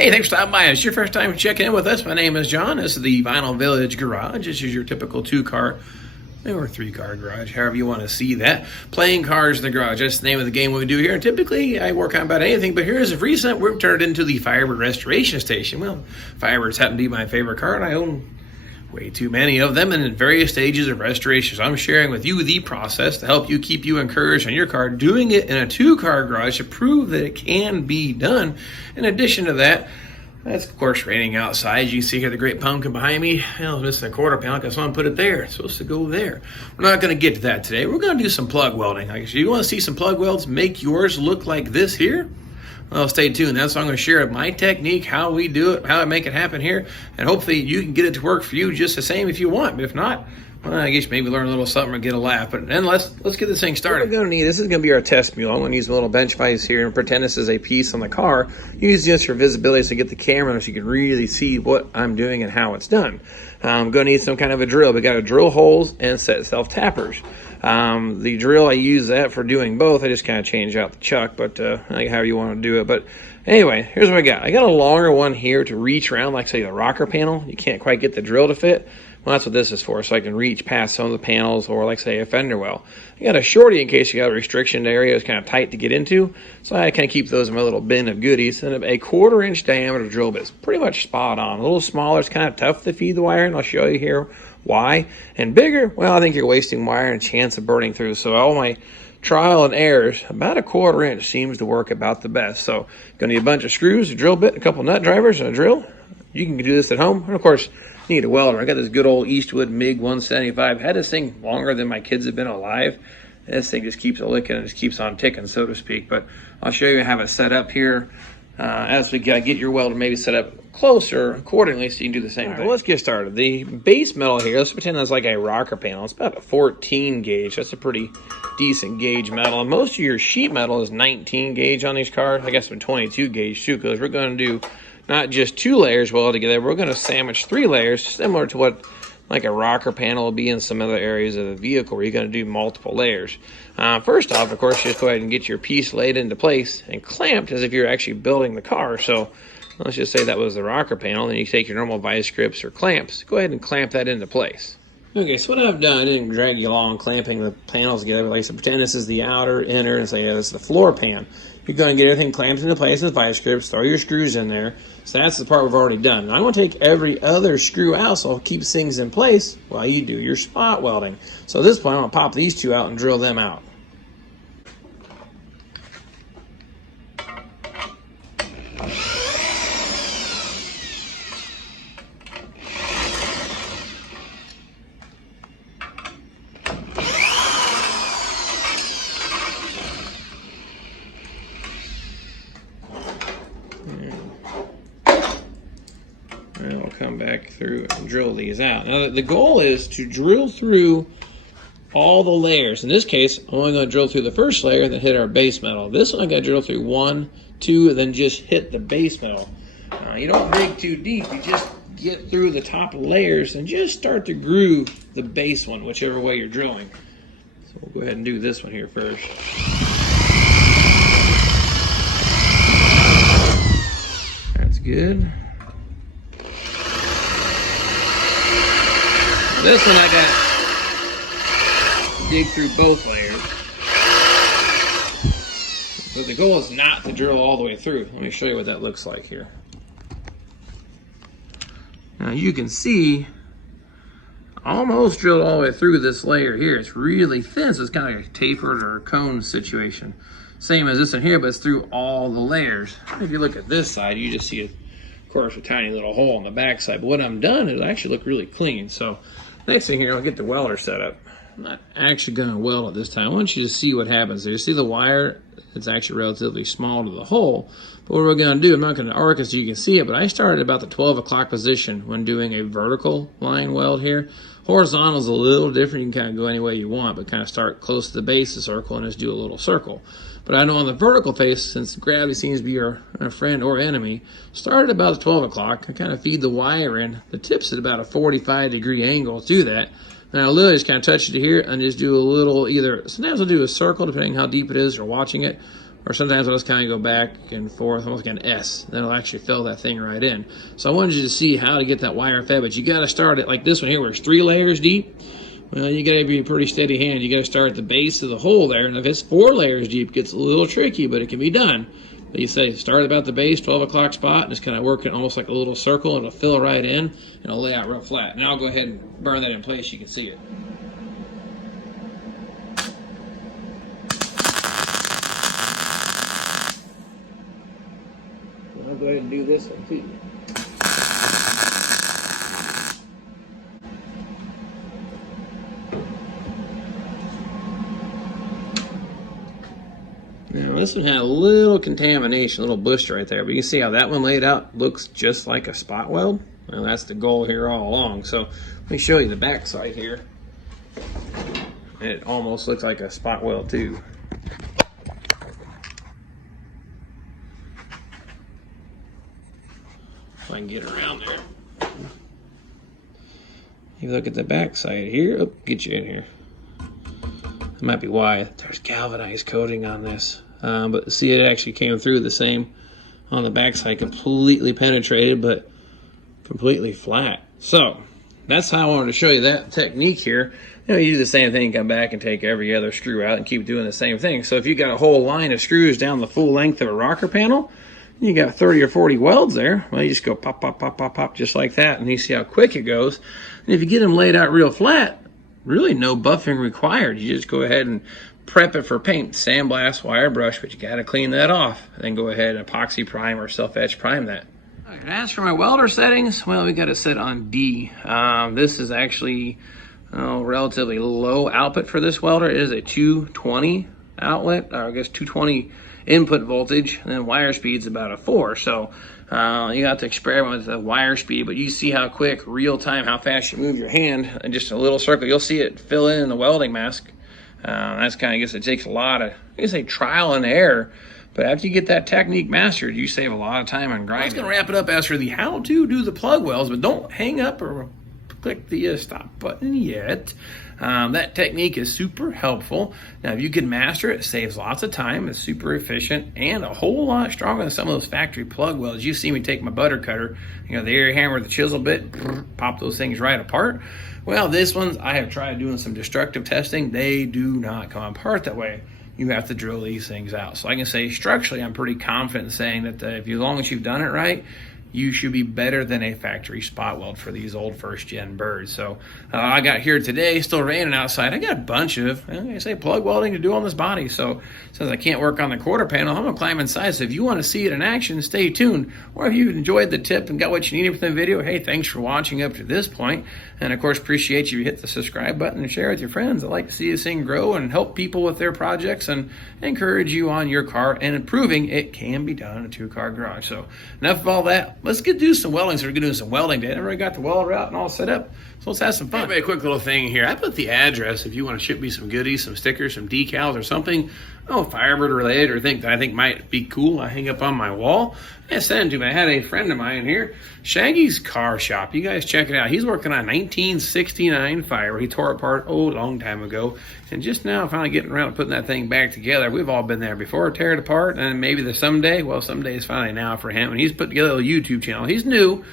Hey, thanks for stopping by. It's your first time checking in with us. My name is John. This is the Vinyl Village Garage. This is your typical 2-car or 3-car garage, however you want to see that. Playing cars in the garage. That's the name of the game we do here. And typically, I work on about anything, but here is a recent, we've turned it into the Firebird restoration station. Well, Firebirds happen to be my favorite car, and I own way too many of them and in various stages of restoration. So I'm sharing with you the process to help you keep you encouraged on your car, doing it in a 2-car garage to prove that it can be done. In addition to that, it's of course raining outside. You can see here the great pumpkin behind me. Well, it's missing a quarter panel because someone put it there. It's supposed to go there. We're not going to get to that today. We're going to do some plug welding. Like, if you want to see some plug welds make yours look like this here, well, stay tuned. That's what I'm going to share my technique, how we do it, how I make it happen here, and hopefully you can get it to work for you just the same if you want. But if not, well, I guess maybe learn a little something or get a laugh. But then let's get this thing started. What we're going to need, this is going to be our test mule. I'm going to use a little bench vise here and pretend this is a piece on the car. Use this for visibility so you get the camera so you can really see what I'm doing and how it's done. I'm going to need some kind of a drill. We got to drill holes and set self-tappers. The drill, I use that for doing both. I just kind of change out the chuck, but however you want to do it. But anyway, here's what I got. I got a longer one here to reach around, like say the rocker panel. You can't quite get the drill to fit. Well, that's what this is for, so I can reach past some of the panels or, like, say, a fender well. I got a shorty in case you got a restriction area that's kind of tight to get into, so I kind of keep those in my little bin of goodies. And a 1/4-inch diameter drill bit is pretty much spot on. A little smaller, it's kind of tough to feed the wire, and I'll show you here why. And bigger, well, I think you're wasting wire and a chance of burning through. So all my trial and errors, about a 1/4 inch seems to work about the best. So gonna need a bunch of screws, a drill bit, a couple nut drivers, and a drill. You can do this at home, and of course, need a welder. I got this good old Eastwood MiG 175. Had this thing longer than my kids have been alive. This thing just keeps licking and just keeps on ticking, so to speak. But I'll show you how it's set up here as we get your welder maybe set up closer accordingly so you can do the same thing. Well, let's get started. The base metal here, let's pretend that's like a rocker panel. It's about a 14 gauge. That's a pretty decent gauge metal. And most of your sheet metal is 19 gauge on these cars. I got some 22 gauge too, because we're going to do not just 2 layers welded together, we're going to sandwich 3 layers, similar to what like a rocker panel will be in some other areas of the vehicle where you're going to do multiple layers. First off, of course, just go ahead and get your piece laid into place and clamped as if you're actually building the car. So let's just say that was the rocker panel. Then you take your normal vice grips or clamps. Go ahead and clamp that into place. Okay, so what I've done, I didn't drag you along clamping the panels together, but like I said, pretend this is the outer, inner, and say this is the floor pan. You're going to get everything clamped into place with vice grips, throw your screws in there. So that's the part we've already done. Now I'm going to take every other screw out so it keeps things in place while you do your spot welding. So at this point, I'm going to pop these 2 out and drill them out. And I'll come back through and drill these out. Now the goal is to drill through all the layers. In this case, I'm only going to drill through the first layer, then hit our base metal. This one I'm going to drill through 1, 2, then just hit the base metal. You don't dig too deep. You just get through the top layers and just start to groove the base one, whichever way you're drilling. So we'll go ahead and do this one here first. That's good. This one I got to dig through both layers. But the goal is not to drill all the way through. Let me show you what that looks like here. Now you can see almost drilled all the way through this layer here. It's really thin, so it's kind of like a tapered or a cone situation. Same as this one here, but it's through all the layers. If you look at this side, you just see, of course, a tiny little hole on the back side. But what I'm done is I actually look really clean. So next thing here, I'll get the welder set up. I'm not actually going to weld it this time. I want you to see what happens there. You see the wire? It's actually relatively small to the hole. But what we're going to do, I'm not going to arc it so you can see it, but I started about the 12 o'clock position when doing a vertical line weld here. Horizontal is a little different. You can kind of go any way you want, but kind of start close to the base of the circle and just do a little circle. But I know on the vertical face, since gravity seems to be our friend or enemy, started about 12 o'clock. I kind of feed the wire in. The tip's at about a 45-degree angle to that. And I'll literally just kind of touch it here and just do a little, either, sometimes I'll do a circle depending how deep it is or watching it, or sometimes I'll just kind of go back and forth, almost like an S. Then it'll actually fill that thing right in. So I wanted you to see how to get that wire fed, but you got to start it like this one here, where it's 3 layers deep. Well, you got to be a pretty steady hand. You got to start at the base of the hole there, and if it's 4 layers deep, it gets a little tricky, but it can be done. But you say start about the base, 12 o'clock spot, and just kind of work it almost like a little circle, and it'll fill right in, and it'll lay out real flat. And I'll go ahead and burn that in place so you can see it. I'll go ahead and do this one too. Now this one had a little contamination, a little bush right there, but you can see how that one laid out looks just like a spot weld. Well, that's the goal here all along. So let me show you the back side here. It almost looks like a spot weld too. If I can get around there. If you look at the back side here, oh, get you in here. That might be why there's galvanized coating on this. But see, it actually came through the same on the backside, completely penetrated, but completely flat. So that's how I wanted to show you that technique here. You know, you do the same thing, come back and take every other screw out and keep doing the same thing. So if you got a whole line of screws down the full length of a rocker panel, you got 30 or 40 welds there. Well, you just go pop, pop, pop, pop, pop, just like that, and you see how quick it goes. And if you get them laid out real flat, really no buffing required. You just go ahead and prep it for paint, sandblast, wire brush, but you got to clean that off. And then go ahead and epoxy prime or self-etch prime that. All right, as for my welder settings, well, we got it set on D. This is actually relatively low output for this welder. It is a 220 outlet, or I guess 220 input voltage, and then wire speed's about a 4. So you have to experiment with the wire speed, but you see how quick, real time, how fast you move your hand in just a little circle. You'll see it fill in the welding mask. That's kind of, I guess it takes a lot of, I guess, trial and error. But after you get that technique mastered, you save a lot of time on grinding. I was going to wrap it up as for the how to do the plug welds, but don't hang up or click the stop button yet. That technique is super helpful. Now, if you can master it, it saves lots of time, it's super efficient, and a whole lot stronger than some of those factory plug welds. You see me take my butter cutter, you know, the air hammer, the chisel bit, pop those things right apart. Well, this one, I have tried doing some destructive testing. They do not come apart that way. You have to drill these things out. So I can say structurally, I'm pretty confident in saying that as long as you've done it right, you should be better than a factory spot weld for these old first-gen birds. So I got here today, still raining outside. I got a bunch of, I say, plug welding to do on this body. So since I can't work on the quarter panel, I'm gonna climb inside. So if you want to see it in action, stay tuned. Or if you enjoyed the tip and got what you needed from the video, hey, thanks for watching up to this point. And of course, appreciate you hit the subscribe button and share with your friends. I like to see this thing grow and help people with their projects and encourage you on your car and proving it can be done in a 2-car garage. So enough of all that. Let's do some welding. So we're going to do some welding today. Everybody got the welder out and all set up. So let's have some fun. A quick little thing here. I put the address if you want to ship me some goodies, some stickers, some decals or something, Firebird related, or think that I think might be cool. I hang up on my wall. I send them to me. I had a friend of mine here, Shaggy's Car Shop. You guys check it out. He's working on 1969 Firebird. He tore it apart a long time ago, and just now finally getting around to putting that thing back together. We've all been there before, tear it apart, and maybe someday is finally now for him. And he's put together a YouTube channel. He's new.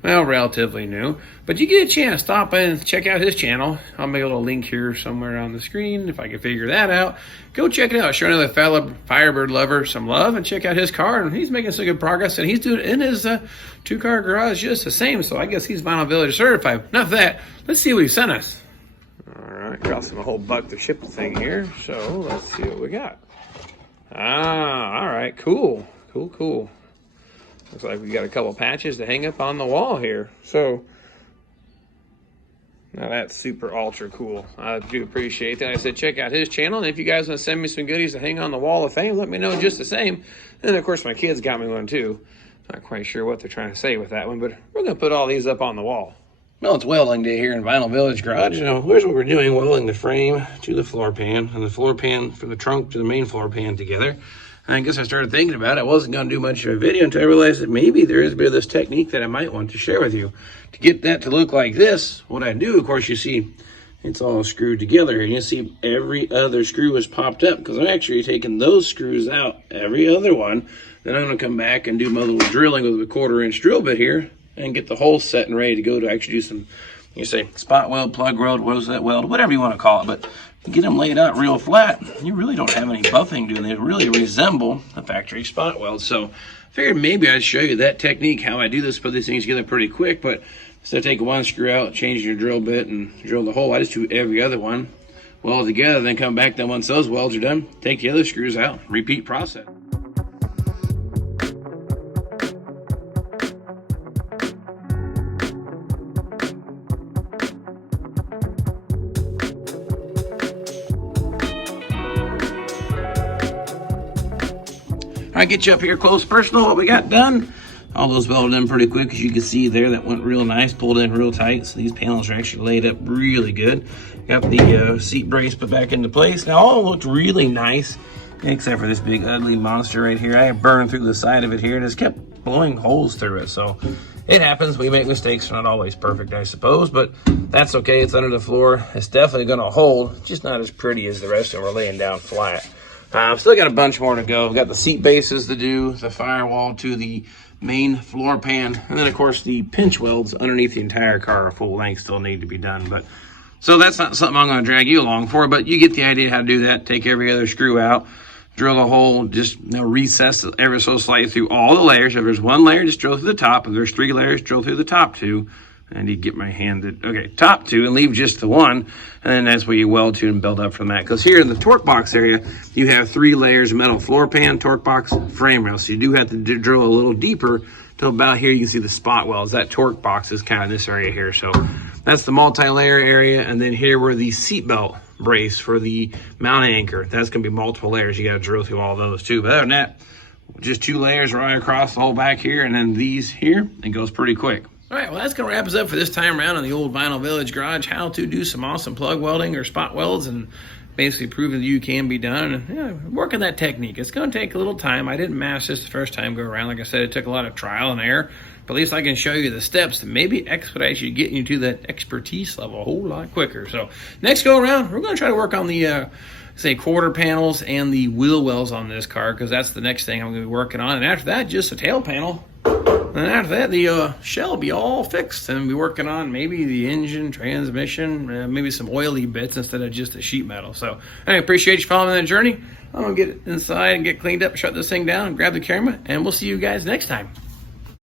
Well, relatively new, but you get a chance, stop in and check out his channel. I'll make a little link here somewhere on the screen if I can figure that out. Go check it out. Show another fellow Firebird lover some love and check out his car. And he's making some good progress, and he's doing it in his 2-car garage just the same. So I guess he's Vinyl Village certified. Enough of that. Let's see what he sent us. All right, crossing a whole buck to ship the thing here. So let's see what we got. All right, cool. Looks like we got a couple patches to hang up on the wall here. So now that's super ultra cool. I do appreciate that. I said check out his channel, and if you guys want to send me some goodies to hang on the wall of fame, let me know just the same. And of course my kids got me one too. Not quite sure what they're trying to say with that one, but we're gonna put all these up on the wall. Well, it's welding day here in Vinyl Village Garage. You know, here's what we're doing: welding the frame to the floor pan, and the floor pan from the trunk to the main floor pan together. I guess I started thinking about it. I wasn't going to do much of a video until I realized that maybe there is a bit of this technique that I might want to share with you. To get that to look like this, what I do, of course, you see it's all screwed together. And you see every other screw is popped up because I'm actually taking those screws out, every other one. Then I'm going to come back and do my little drilling with a 1/4-inch drill bit here and get the hole set and ready to go to actually do some, you say, spot weld, plug weld, rosette weld, whatever you want to call it. But to get them laid out real flat, you really don't have any buffing doing. They really resemble a factory spot weld. So I figured maybe I'd show you that technique, how I do this, put these things together pretty quick. But instead of taking one screw out, changing your drill bit and drill the hole, I just do every other one, weld together, then come back. Then once those welds are done, take the other screws out, repeat process. All right, get you up here close personal. What we got done, all those welded in pretty quick, as you can see there. That went real nice, pulled in real tight. So these panels are actually laid up really good. Got the seat brace put back into place. Now all looked really nice, except for this big ugly monster right here. I burned through the side of it here and it's kept blowing holes through it. So it happens, we make mistakes. They're not always perfect, I suppose, but that's okay. It's under the floor. It's definitely gonna hold, just not as pretty as the rest of them are laying down flat. I've still got a bunch more to go. We've got the seat bases to do, the firewall to the main floor pan, and then of course the pinch welds underneath the entire car full length still need to be done. But so that's not something I'm going to drag you along for, but you get the idea how to do that. Take every other screw out, drill a hole, just recess ever so slightly through all the layers. If there's one layer, just drill through the top. If there's 3 layers, drill through the top 2. I need to get my hand to, okay, top 2 and leave just the 1. And then that's where you weld to and build up from that. Because here in the torque box area, you have 3 layers of metal floor pan, torque box, frame rail. So you do have to drill a little deeper till about here. You can see the spot welds. That torque box is kind of this area here. So that's the multi-layer area. And then here where the seatbelt brace for the mount anchor, that's going to be multiple layers. You got to drill through all those too. But other than that, just 2 layers right across the whole back here. And then these here, it goes pretty quick. All right, well, that's going to wrap us up for this time around in the old Vinyl Village garage, how to do some awesome plug welding or spot welds and basically proving that you can be done. And yeah, working that technique. It's going to take a little time. I didn't master this the first time go around. Like I said, it took a lot of trial and error. But at least I can show you the steps to maybe expedite you, getting you to that expertise level a whole lot quicker. So next go around, we're going to try to work on the say quarter panels and the wheel wells on this car, because that's the next thing I'm going to be working on. And after that, just a tail panel. And after that, the shell will be all fixed, and we'll be working on maybe the engine, transmission, maybe some oily bits instead of just the sheet metal. So I appreciate you following that journey. I'm going to get inside and get cleaned up, shut this thing down, grab the camera, and we'll see you guys next time.